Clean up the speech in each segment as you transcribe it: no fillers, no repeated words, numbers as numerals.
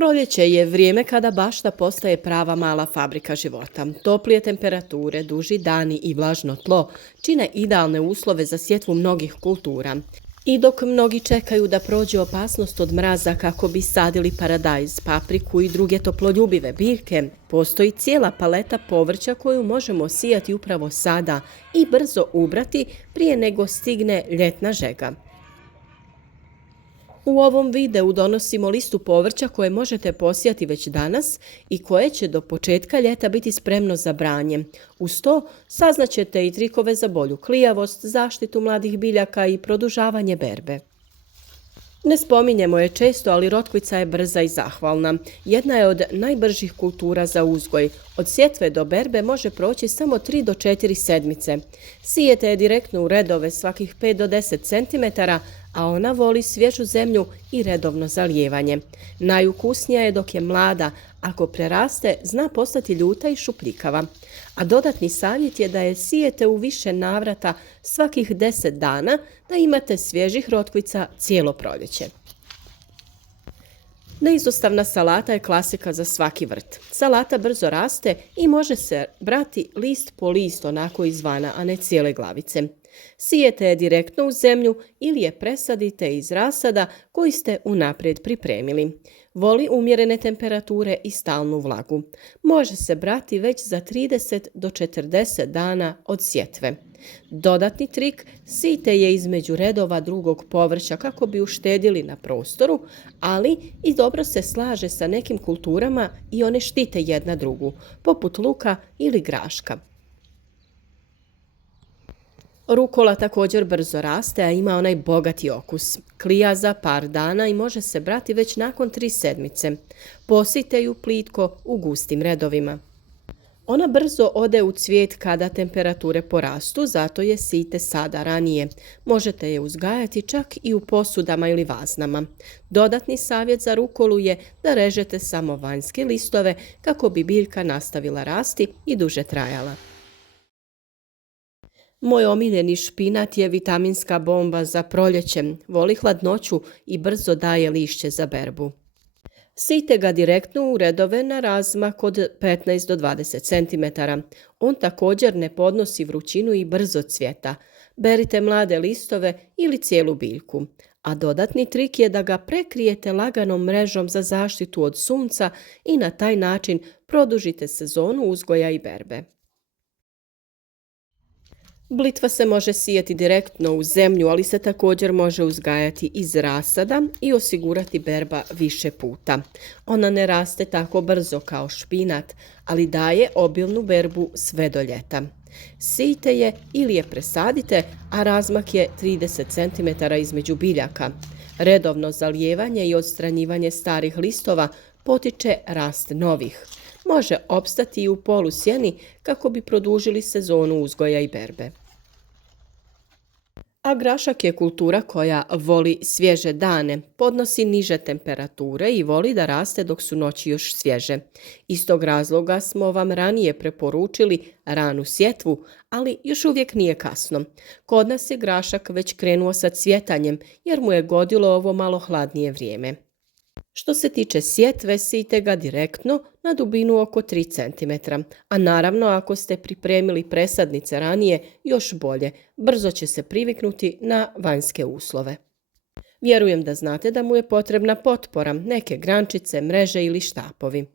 Proljeće je vrijeme kada bašta postaje prava mala fabrika života. Toplije temperature, duži dani i vlažno tlo čine idealne uslove za sjetvu mnogih kultura. I dok mnogi čekaju da prođe opasnost od mraza kako bi sadili paradajz, papriku i druge toploljubive biljke, postoji cijela paleta povrća koju možemo sijati upravo sada i brzo ubrati prije nego stigne ljetna žega. U ovom videu donosimo listu povrća koje možete posijati već danas i koje će do početka ljeta biti spremno za branje. Uz to saznaćete i trikove za bolju klijavost, zaštitu mladih biljaka i produžavanje berbe. Ne spominjemo je često, ali rotkvica je brza i zahvalna. Jedna je od najbržih kultura za uzgoj. Od sjetve do berbe može proći samo 3 do 4 sedmice. Sijete je direktno u redove svakih 5 do 10 cm, a ona voli svježu zemlju i redovno zalijevanje. Najukusnija je dok je mlada, ako preraste zna postati ljuta i šupljikava. A dodatni savjet je da je sijete u više navrata svakih 10 dana da imate svježih rotkvica cijelo proljeće. Neizostavna salata je klasika za svaki vrt. Salata brzo raste i može se brati list po list onako izvana, a ne cijele glavice. Sijete je direktno u zemlju ili je presadite iz rasada koji ste unaprijed pripremili. Voli umjerene temperature i stalnu vlagu. Može se brati već za 30 do 40 dana od sjetve. Dodatni trik, sijte je između redova drugog povrća kako bi uštedili na prostoru, ali i dobro se slaže sa nekim kulturama i one štite jedna drugu, poput luka ili graška. Rukola također brzo raste, a ima onaj bogati okus. Klija za par dana i može se brati već nakon 3 sedmice. Posijte ju plitko u gustim redovima. Ona brzo ode u cvijet kada temperature porastu, zato je sijte sada ranije. Možete je uzgajati čak i u posudama ili vaznama. Dodatni savjet za rukolu je da režete samo vanjske listove kako bi biljka nastavila rasti i duže trajala. Moj omiljeni špinat je vitaminska bomba za proljeće, voli hladnoću i brzo daje lišće za berbu. Sijte ga direktno u redove na razmak od 15 do 20 cm. On također ne podnosi vrućinu i brzo cvjeta. Berite mlade listove ili cijelu biljku. A dodatni trik je da ga prekrijete laganom mrežom za zaštitu od sunca i na taj način produžite sezonu uzgoja i berbe. Blitva se može sijati direktno u zemlju, ali se također može uzgajati iz rasada i osigurati berba više puta. Ona ne raste tako brzo kao špinat, ali daje obilnu berbu sve do ljeta. Sijte je ili je presadite, a razmak je 30 cm između biljaka. Redovno zalijevanje i odstranjivanje starih listova potiče rast novih. Može opstati i u polusjeni kako bi produžili sezonu uzgoja i berbe. A grašak je kultura koja voli svježe dane, podnosi niže temperature i voli da raste dok su noći još svježe. Iz tog razloga smo vam ranije preporučili ranu sjetvu, ali još uvijek nije kasno. Kod nas je grašak već krenuo sa cvjetanjem jer mu je godilo ovo malo hladnije vrijeme. Što se tiče sjetve, sijte ga direktno na dubinu oko 3 cm, a naravno ako ste pripremili presadnice ranije, još bolje, brzo će se priviknuti na vanjske uslove. Vjerujem da znate da mu je potrebna potpora, neke grančice, mreže ili štapovi.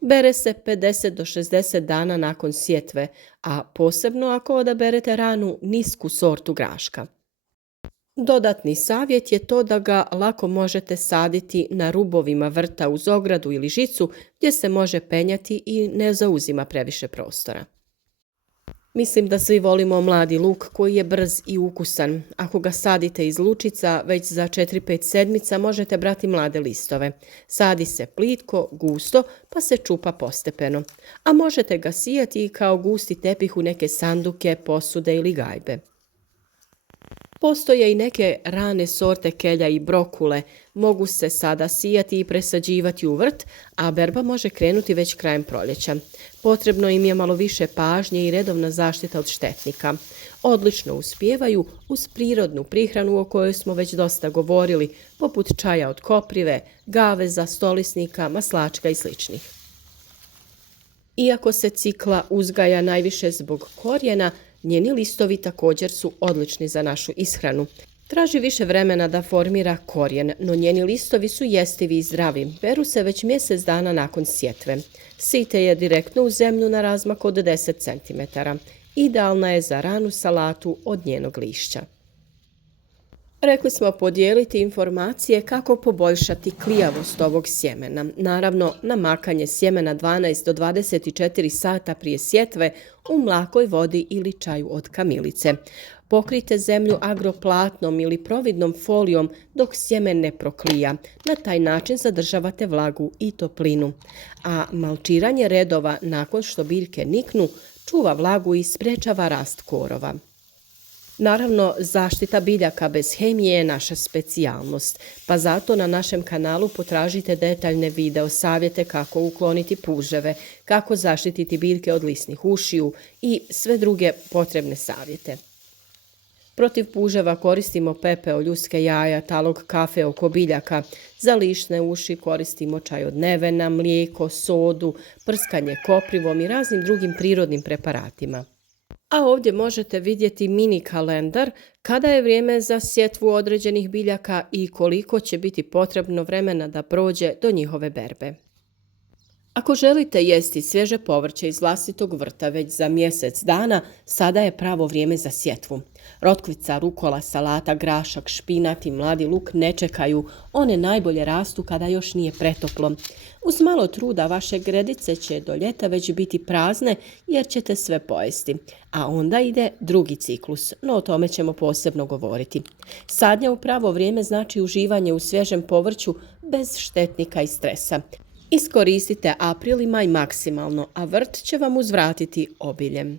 Bere se 50 do 60 dana nakon sjetve, a posebno ako odaberete ranu nisku sortu graška. Dodatni savjet je to da ga lako možete saditi na rubovima vrta uz ogradu ili žicu gdje se može penjati i ne zauzima previše prostora. Mislim da svi volimo mladi luk koji je brz i ukusan. Ako ga sadite iz lučica, već za 4-5 sedmica možete brati mlade listove. Sadi se plitko, gusto, pa se čupa postepeno. A možete ga sijati i kao gusti tepih u neke sanduke, posude ili gajbe. Postoje i neke rane sorte kelja i brokule. Mogu se sada sijati i presađivati u vrt, a berba može krenuti već krajem proljeća. Potrebno im je malo više pažnje i redovna zaštita od štetnika. Odlično uspijevaju uz prirodnu prihranu o kojoj smo već dosta govorili, poput čaja od koprive, gaveza, stolisnika, maslačka i sličnih. Iako se cikla uzgaja najviše zbog korijena, njeni listovi također su odlični za našu ishranu. Traži više vremena da formira korijen, no njeni listovi su jestivi i zdravi. Beru se već mjesec dana nakon sjetve. Sijte je direktno u zemlju na razmak od 10 cm. Idealna je za ranu salatu od njenog lišća. Rekli smo podijeliti informacije kako poboljšati klijavost ovog sjemena. Naravno, namakanje sjemena 12 do 24 sata prije sjetve u mlakoj vodi ili čaju od kamilice. Pokrijte zemlju agroplatnom ili providnom folijom dok sjemen ne proklija. Na taj način zadržavate vlagu i toplinu. A malčiranje redova nakon što biljke niknu čuva vlagu i sprječava rast korova. Naravno, zaštita biljaka bez hemije je naša specijalnost, pa zato na našem kanalu potražite detaljne video savjete kako ukloniti puževe, kako zaštititi biljke od lisnih ušiju i sve druge potrebne savjete. Protiv puževa koristimo pepeo, ljuske jaja, talog kafe oko biljaka. Za lišne uši koristimo čaj od nevena, mlijeko, sodu, prskanje koprivom i raznim drugim prirodnim preparatima. A ovdje možete vidjeti mini kalendar kada je vrijeme za sjetvu određenih biljaka i koliko će biti potrebno vremena da prođe do njihove berbe. Ako želite jesti svježe povrće iz vlastitog vrta već za mjesec dana, sada je pravo vrijeme za sjetvu. Rotkvica, rukola, salata, grašak, špinat i mladi luk ne čekaju, one najbolje rastu kada još nije pretoplo. Uz malo truda vaše gredice će do ljeta već biti prazne jer ćete sve pojesti. A onda ide drugi ciklus, no o tome ćemo posebno govoriti. Sadnja u pravo vrijeme znači uživanje u svježem povrću bez štetnika i stresa. Iskoristite april i maj maksimalno, a vrt će vam uzvratiti obiljem.